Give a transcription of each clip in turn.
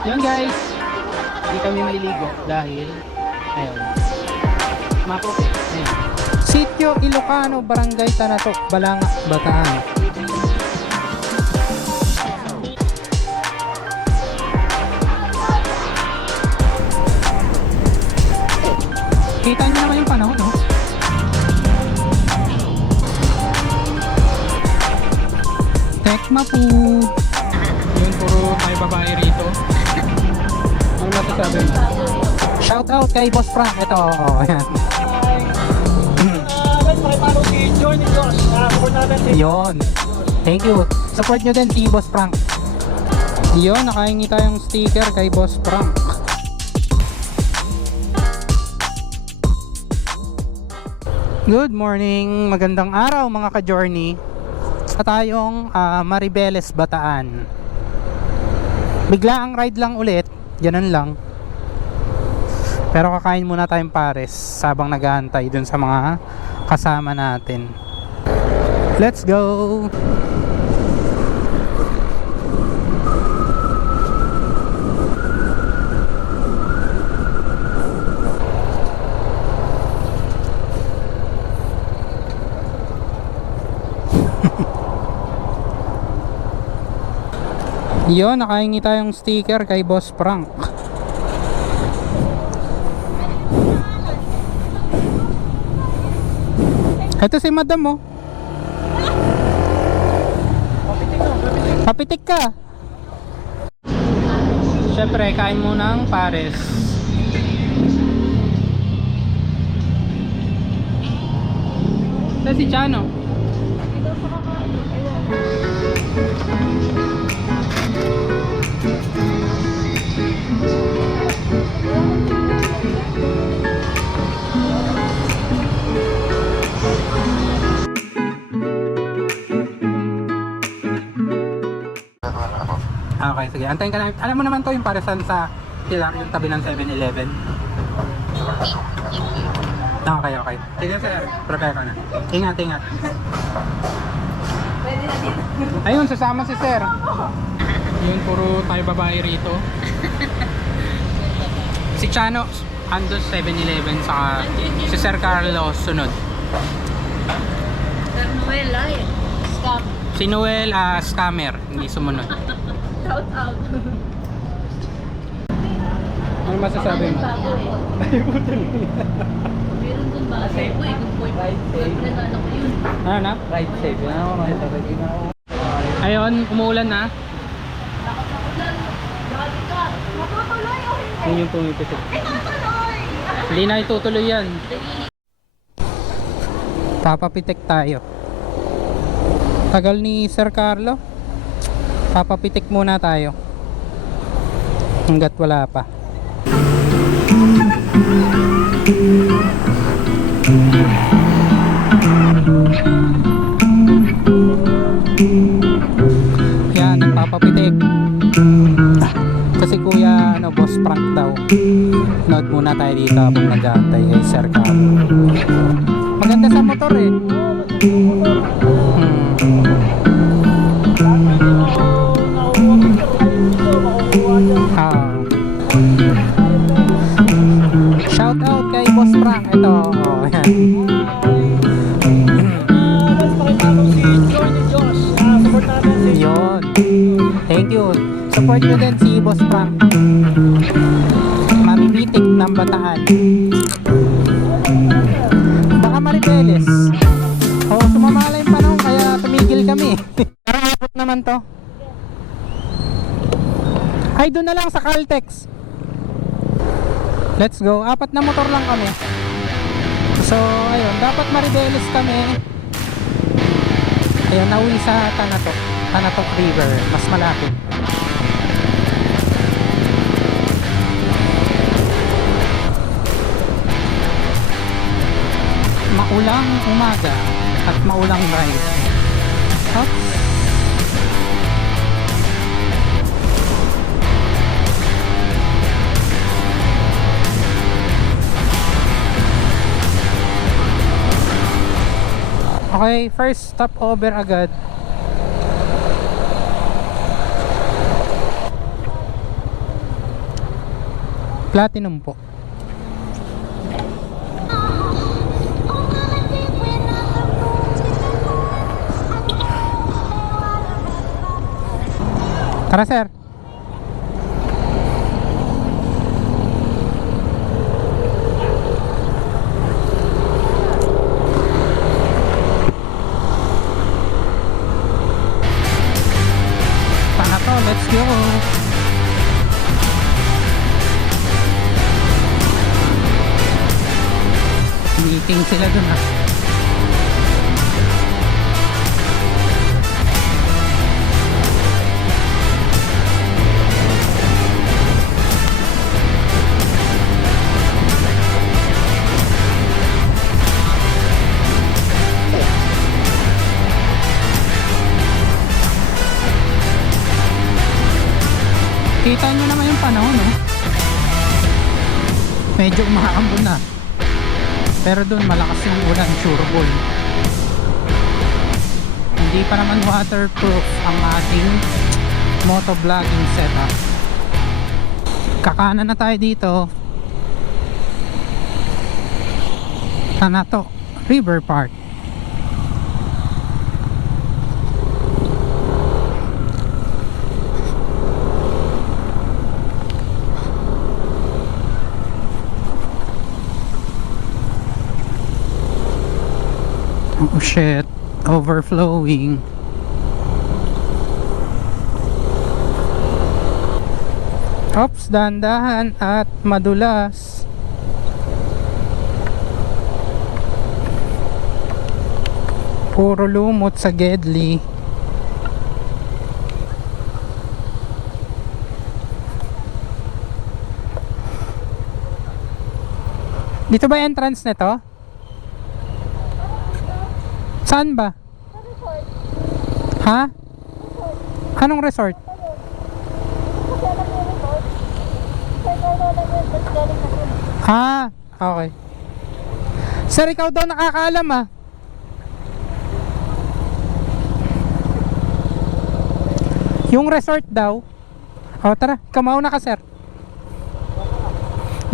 Yun guys, hindi kami mailigo dahil ayun, maputi. Ayun. Sitio Ilocano, Barangay Tanatok, Balanga, Bataan. Kita nyo naman yung panahon, no? Tekma food. Yun, puro tayo babae rito. Ano masasabi mo? Shout out kay Boss Frank. Ito, ayan. Pakipalo si Johnny Josh. Support natin si Yun. Thank you. Support nyo din si Boss Frank. Yun, nakahingi tayong sticker kay Boss Frank. Good morning, magandang araw mga ka-journey. Sa tayong Maribeles, Bataan. Bigla ang ride lang ulit, ganun lang. Pero kakain muna tayong pares habang nag-aantay dun sa mga kasama natin. Let's go! Yun, nakahingi tayong sticker kay Boss Frank. Ito si Madam mo. Papitik ka. Siyempre, kain mo ng pares. Ito si Chano. Okay, sige. Antayin ka na. Alam mo naman to yung paresan sa yung tabi ng 7-Eleven. Okay, okay. Sige sir, prepare ka na. Ingat, ingat. Ayun, sasama si sir. Yun, puro tayo babae rito. Si Chano, ando 7-Eleven, saka si Sir Carlos sunod. Sir Noel ay scam. Si Noel, scammer, hindi sumunod. Shout out. Ano masasabi mo? Meron dun ba? Safe po eh. Good point. Boyfriend na anak ko yun. Ano na? Right safe. Yan ako makita rin ako. Ayun, umuulan na. Matutuloy o hindi? Yun yung pumipitik. Matutuloy! Hindi na itutuloy yan. Papapitik tayo. Tagal ni Sir Carlo. Papapitik muna tayo hanggat wala pa. Yan, nagpapapitik. Kasi kuya, Boss Frank daw. Note muna tayo dito habang nag-aantay kay Sir Carlo. Maganda sa motor eh. Shout out kay Boss Frank. Ito, yan. Pakipalo si Johnny Josh. Support natin si Yun. Thank you. Support nyo din si Boss Frank. Mamibitik ng Bataan. Baka Maribeles. Oo, sumamala yung panahon kaya tumigil kami. Narapot naman to. Ay, doon na lang sa Caltex. Let's go. 4 na motor lang kami. So, ayun. Dapat Maribeles kami. Ayun, nauwi sa Tanatok. Tanatok River. Mas malapit. Maulang umaga at maulang ride. Oops. Okay, first stopover agad. Platinum po. Tara, sir. Sana to, let's go. Meeting sila dun ah. Kita nyo naman yung panahon, no? Medyo umaambon na. Pero doon malakas yung ulan, sure ball. Hindi pa naman waterproof ang ating motovlogging setup. Kakanan na tayo dito. Sana to, River Park. Oh shit, overflowing. Oops, dahan-dahan at madulas. Puro lumot sa Gedli. Dito ba entrance nito? Saan ba? Ha? Anong resort? Ah, okay. Sir, ikaw daw nakakaalam ah. Yung resort daw. O tara, kamaw na ka sir.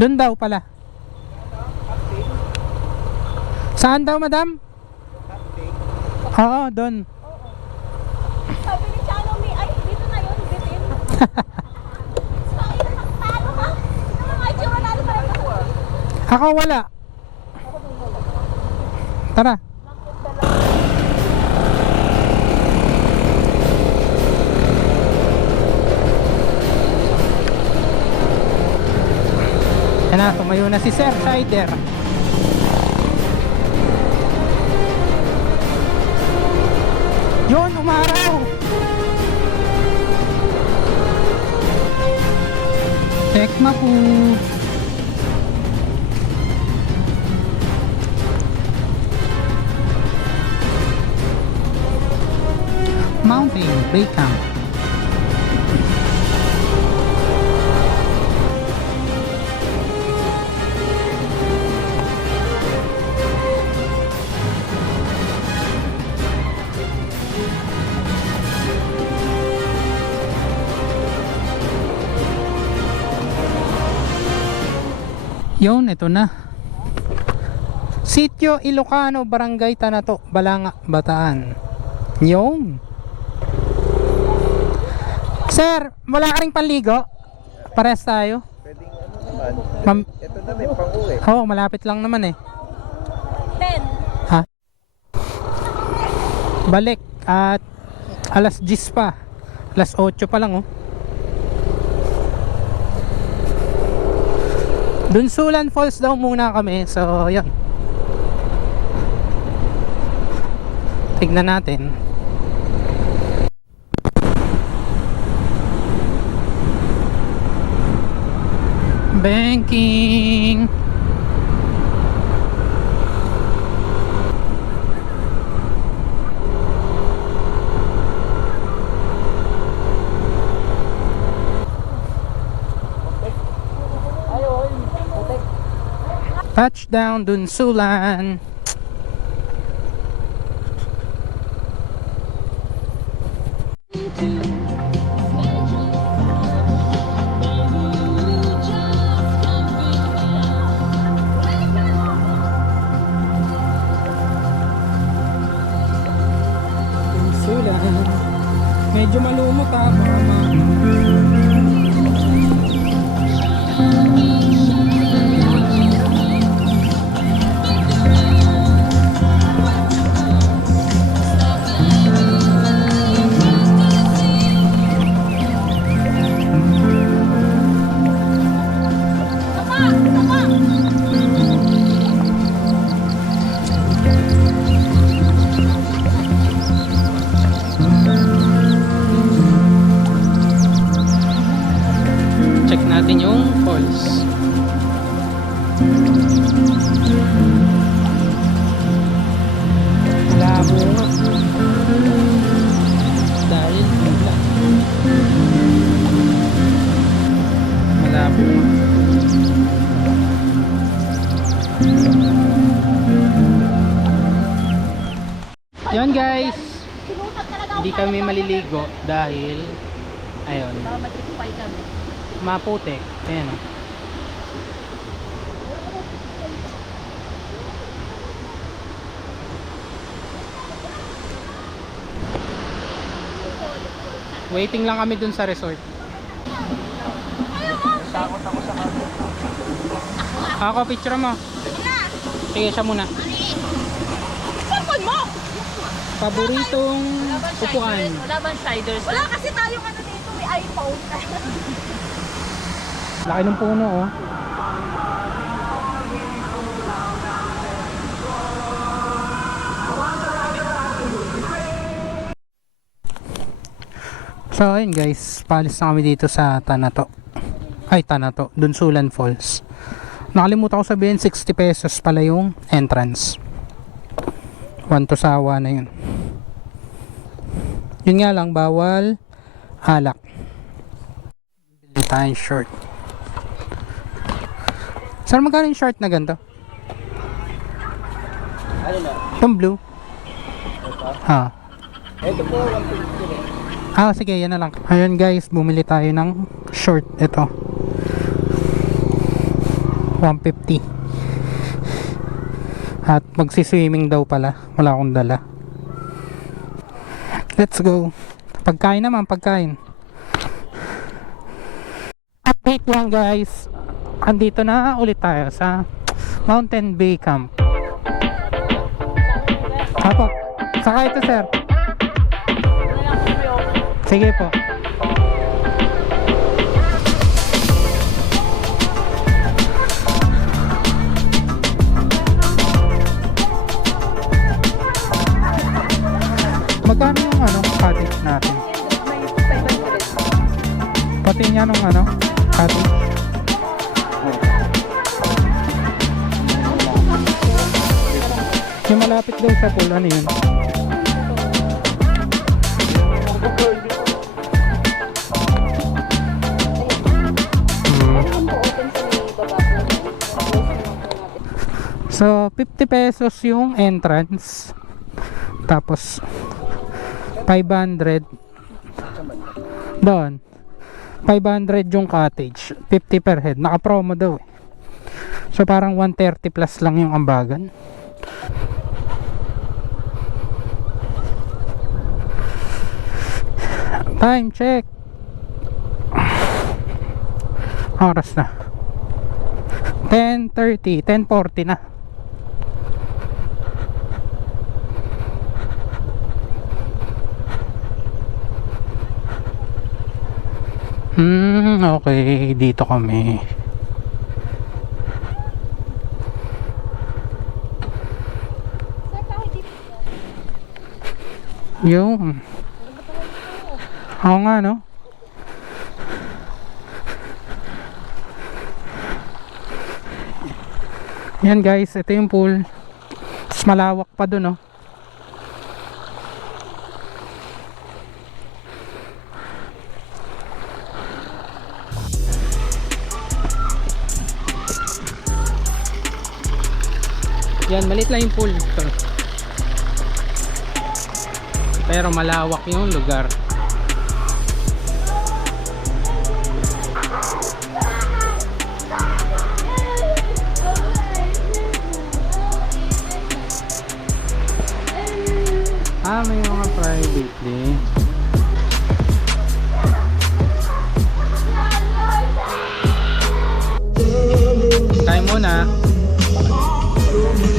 Doon daw pala. Saan daw madam? Oo, doon. Sabi ni Chano Mi, ay, dito na yun, bitin. Talo ka? Ano nga itsura natin pa rin ako? Ako wala. Tara. Yan na, tumayo na si Sir Sider. Yun, umaraw. Tekma po. Mountain Bay Camp. Yun, ito na. Sitio Ilocano, Barangay Tanato, Balanga, Bataan. Yun. Sir, wala ka ring panligo? Pares tayo. Pwedeng ano naman. Ito na may pang-uwi. Oo, malapit lang naman eh. 10. Ha? Balik at alas 10 pa. Alas 8 pa lang oh. Dunsulan Falls daw muna kami. So, yun. Tignan natin. Banking. Touchdown Dunsulan. Check natin yung falls. Malabo nga. Dahil bigla. Malabo nga. Yan guys, Sinukat talaga ako. hindi kami maliligo dahil ayun, Baka matripay kami. maputik. Ayan o. Waiting lang kami dun sa resort. Ako, picture mo. Sige, siya muna. Cellphone mo! Paboritong upuan. Wala bang sliders? Wala kasi tayong ano dito, may iPhone. Laki ng puno oh. So ayun guys, paalis na kami dito sa Tanato. Ay Tanato, Dunsulan Falls. Nakalimutan ko sabihin, 60 pesos pala yung entrance. 1 to sawa na yun. Yun nga lang, bawal alak. Bili tayong short. Saan magkano yung short na ganito? Ano na? Itong blue? Ha. Ito po, 150 rin. Ah, sige, yan na lang. Ayun guys, bumili tayo ng short. Ito. 150. At magsiswimming daw pala. Wala akong dala. Let's go. Pagkain naman, pagkain. Update lang guys. Andito na ulit tayo sa Mountain Bay Camp. Apo, saka ito sir. Sige po. Magkano yung ano, cottage natin? Pati nga nung ano, cottage. Yung malapit daw sa pool, ano yun? So, 50 pesos yung entrance. Tapos 500 doon. 500 yung cottage. 50 per head. Naka-promo daw eh. So, parang 130 plus lang yung ambagan. Time check. Oras na. 10:30, 10:40 na. Okay, dito kami. Yung oo nga no. Yan guys, ito yung pool. Mas malawak pa dun oh. Yan, maliit lang yung pool ito. Pero malawak yung lugar. May mga private din. Tayo muna.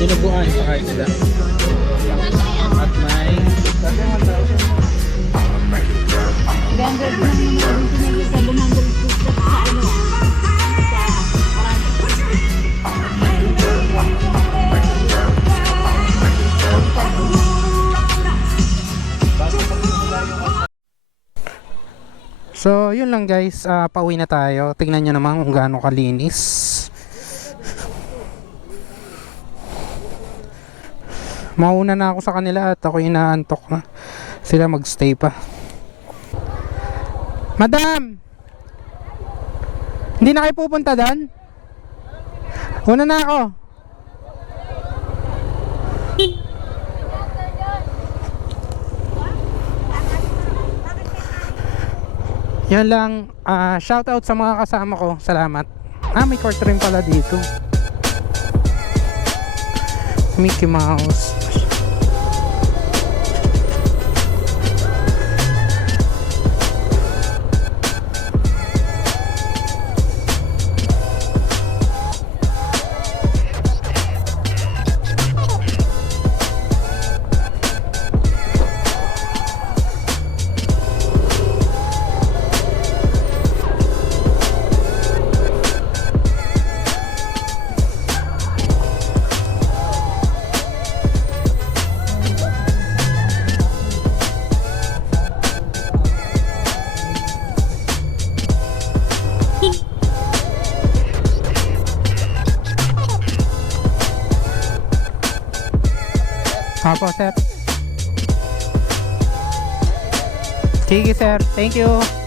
Dinuguan sa kahit sila. At may So, yun lang guys. Pauwi na tayo. Tingnan nyo naman kung gaano kalinis. Mauna na ako sa kanila at ako inaantok na. Sila magstay pa. Madam! Hindi na kayo pupunta doon? Una na ako. Yan lang. Shout out sa mga kasama ko. Salamat. May court rin pala dito. Mickey Mouse. Apo, sir. Sige, sir. Thank you.